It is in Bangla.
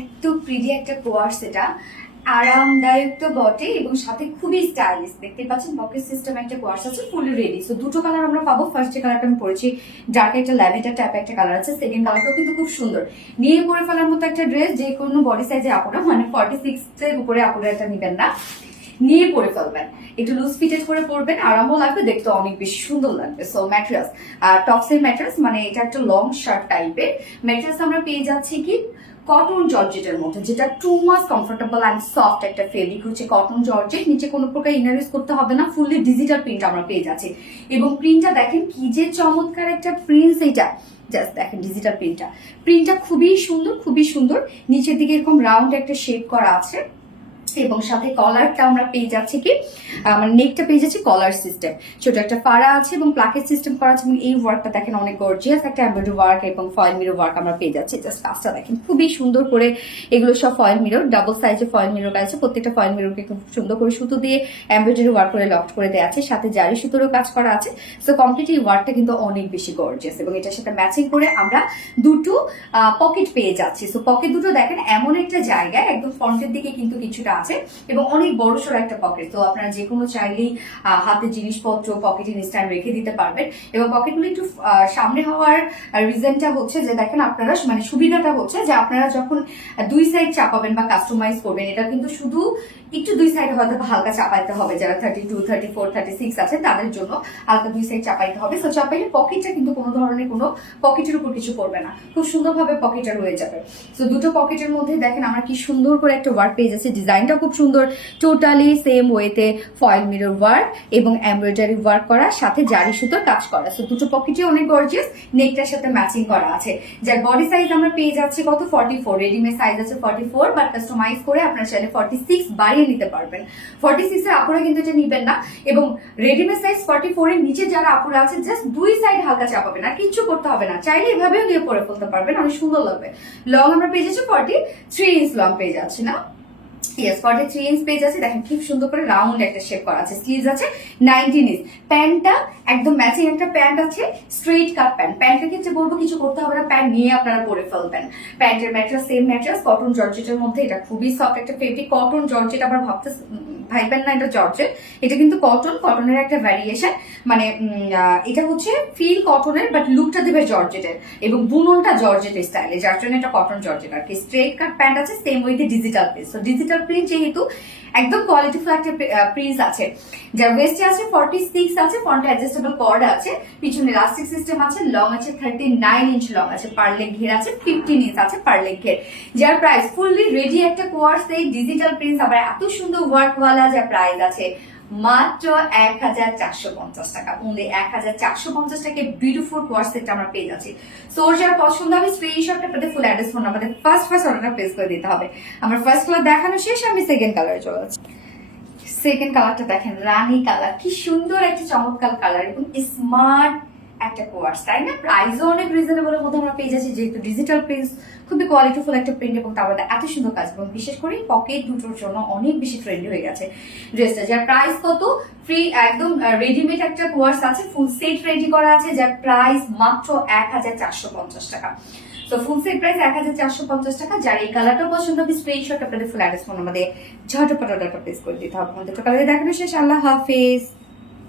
এত প্রিটি একটা কোয়ার্স, এটা আরামদায়ক তো বটে এবং সাথে খুবই স্টাইলিশ। দেখতে পাচ্ছেন পকেট সিস্টেম একটা কোয়ার্স আছে, ফুলি রেডি। সো দুটো কালার আমরা পাবো। ফার্স্ট যে কালারটা আমি পরেছি ডার্ক একটা ল্যাভেন্ডার টাইপ একটা কালার আছে, সেকেন্ড কালারটাও কিন্তু খুব সুন্দর। নিয়ে পরে ফেলার মতো একটা ড্রেস, যে কোনো বডি সাইজে আপুরা, মানে 46 এর উপরে আপুরা এটা নিবেন না, নিয়ে পরে ফেলবেন। একটু লুজ ফিটেড করে পরবেন, আরামও লাগবে, দেখতে অনেক বেশি সুন্দর লাগবে। সো ম্যাটেরিয়ালস, টপসের ম্যাটেরিয়ালস, মানে এটা একটা লং শার্ট টাইপের ম্যাটেরিয়ালস আমরা পেয়ে যাচ্ছি কি কটন জর্জেটের মধ্যে, যেটা too much comfortable and soft একটা ফেব্রিক হচ্ছে কটন জর্জেট। নিচে কোনো প্রকার ইনার ইউজ করতে হবে না, ফুললি ডিজিটাল প্রিন্ট আমরা পেয়ে যাচ্ছি। এবং প্রিন্টটা দেখেন কি যে চমৎকার একটা প্রিন্ট, এটা জাস্ট দেখেন ডিজিটাল প্রিন্টটা খুবই সুন্দর, খুবই সুন্দর। নিচের দিকে এরকম রাউন্ড একটা শেপ করা আছে এবং সাথে কলারটা আমরা পেয়ে যাচ্ছি কি মানে নেকটা পেয়ে যাচ্ছি কলার সিস্টেম, ছোট একটা ফাড়া আছে এবং প্লাকেট সিস্টেম করা আছে। এবং এই ওয়ার্কটা দেখেন অনেক গর্জিয়াস একটা এমব্রয়ডারি ওয়ার্ক এবং ফয়েল মিরর ওয়ার্ক আমরা পেয়ে যাচ্ছি। জাস্ট কাজটা দেখেন খুবই সুন্দর করে, এগুলো সব ফয়েল মিরর, ডাবল সাইজে ফয়েল মিরর আছে। প্রত্যেকটা ফয়েল মিররকে খুব সুন্দর করে সুতো দিয়ে এমব্রয়ডারি ওয়ার্ক করে লক করে দেওয়া আছে, সাথে জারি সুতোরও কাজ করা আছে। সো কমপ্লিট এই ওয়ার্কটা কিন্তু অনেক বেশি গর্জিয়াস এবং এটার সাথে ম্যাচিং করে আমরা দুটো পকেট পেয়ে যাচ্ছি। সো পকেট দুটো দেখেন এমন একটা জায়গায় একদম ফ্রন্টের দিকে কিন্তু কিছুটা আছে এবং অনেক বড় সড়ো একটা পকেট। তো আপনারা যে কোনো চাইলেই হাতে জিনিসপত্র পকেটে স্ট্যান্ড রেখে দিতে পারবেন। এবং পকেটগুলো একটু সামনে হওয়ার রিজনটা হচ্ছে যে দেখেন আপনারা, মানে সুবিধাটা হচ্ছে যে আপনারা যখন দুই সাইড চাপাবেন বা কাস্টমাইজ করবেন, এটা কিন্তু শুধু একটু দুই সাইড হয়তো হালকা চাপাইতে হবে, যারা 32, 34, 36 আছেন তাদের জন্য হালকা দুই সাইড চাপাইতে হবে। সো চাপাইলে পকেটটা কিন্তু কোনো ধরনের কোনো পকেটের উপর কিছু করবে না, খুব সুন্দরভাবে পকেটটা রয়ে যাবে। সো দুটো পকেটের মধ্যে দেখেন আমরা কি সুন্দর করে একটা ওয়ার্ক পেয়ে যাচ্ছি, ডিজাইনটা খুব সুন্দর, টোটালি সেম ওয়েতে ফয়েল মিরর ওয়ার্ক এবং এমব্রয়ডারি ওয়ার্ক করা, সাথে জারি সুতোর কাজ করা। সো দুটো পকেটে অনেক গর্জিয়াস, নেকটার সাথে ম্যাচিং করা আছে। যার বডি সাইজ আমরা পেয়ে যাচ্ছি কত 44, রেডিমেড সাইজ আছে 44, বাট কাস্টমাইজ করে আপনারা চাইলে 46 বাড়িয়ে নিতে পারবেন। 46 এর আপুরা কিন্তু এটা নিবেন না। এবং রেডিমেড সাইজ 44 এর নিচে যারা আপুরা আছে, জাস্ট দুই সাইড হালকা চাপাবেন, আর কিছু করতে হবে না, চাইলে এভাবেও নিয়ে পরে ফেলতে পারবেন, অনেক সুন্দর লাগবে। লং আমরা পেয়ে যাচ্ছি 43 ইঞ্চ লং পেয়ে যাচ্ছি না, ইয়েস 43 ইঞ্চ পেজ আছে। দেখেন খুব সুন্দর করে রাউন্ড একটা শেপ করা আছে, স্লিভস আছে 19 ইঞ্চ, প্যান্টটা একদম ম্যাচিং একটা প্যান্ট আছে, স্ট্রেট কাট প্যান্ট। প্যান্টের ক্ষেত্রে বলবো কিছু করতে হবে না, প্যান্ট নিয়ে আপনারা পরে ফেলবেন। প্যান্টের ম্যাটেরিয়াল সেম ম্যাটেরিয়াল কটন জর্জেটের মধ্যে, এটা খুবই সফট একটা ফেব্রিক। কটন জর্জেট আবার ভাইবেন না এটা জর্জেট, এটা কিন্তু কটনের একটা ভ্যারিয়েশন। মানে এটা হচ্ছে ফিল কটনের বাট লুকটা দেবে জর্জেটের এবং বুননটা জর্জেটের স্টাইলে, যার জন্য এটা কটন জর্জেট আর কি। স্ট্রেট কাট প্যান্ট আছে same with digital print. So digital print যেহেতু একদম কোয়ালিটিফুল একটা প্রিন্ট আছে। যার ওয়েস্টে আছে 46 আছে, ফ্রন্টে অ্যাডজাস্টেবল কর্ড আছে, পিছনে ইলাস্টিক সিস্টেম আছে, লং আছে 39 ইঞ্চ লং আছে, পার লেগ ঘের আছে 15 ইঞ্চ আছে পার লেগ ঘের। যার প্রাইস ফুললি রেডি একটা কোয়ার্স, এই ডিজিটাল প্রিন্ট আবার এত সুন্দর ওয়ার্কওয়ালা, যার প্রাইস আছে মাত্র 1450 টাকা। ওনলি 1450 টাকায় বিউটিফুল কোয়ার্স সেটটা আমরা পেয়ে যাচ্ছি। সো যারা পছন্দ হবে স্ক্রিনশটটা পেতে ফুল অ্যাড্রেস ফোন নাম্বারে ফার্স্ট অর্ডারটা প্লেস করে দিতে হবে। আমার ফার্স্ট কালার দেখানো শেষ, আমি সেকেন্ড কালারে চলে যাচ্ছি। সেকেন্ড কালারটা দেখেন রানী কালার, কি সুন্দর একটা চমৎকার কালার এবং স্মার্ট একটা কোয়ার্স, তাই না? প্রাইসও অনেক রিজনেবলের মধ্যে আমরা পেয়ে যাচ্ছি, যেহেতু ডিজিটাল প্রিন্ট, খুবই কোয়ালিটিফুল একটা প্রিন্ট এবং তার মধ্যে এত সুন্দর কাজ, এবং বিশেষ করে পকেট দুটোর জন্য অনেক বেশি ট্রেন্ডি হয়ে গেছে ড্রেসটা। যার প্রাইস কত ফ্রি, একদম রেডিমেড একটা কোয়ার্স আছে, ফুল সেট রেডি করা আছে, যার প্রাইস মাত্র 1450 টাকা। তো ফুল সেট প্রাইস 1450 টাকা। যার এই কালারটা পছন্দ হবে স্ক্রিনশট আপনাদের ফুল অ্যাড্রেস ফোন আমাদের ঝটপট অর্ডারটা প্লেস করে দিতে হবে। আমাদের কালারে দেখানো শেষ। আল্লাহ হাফেজ।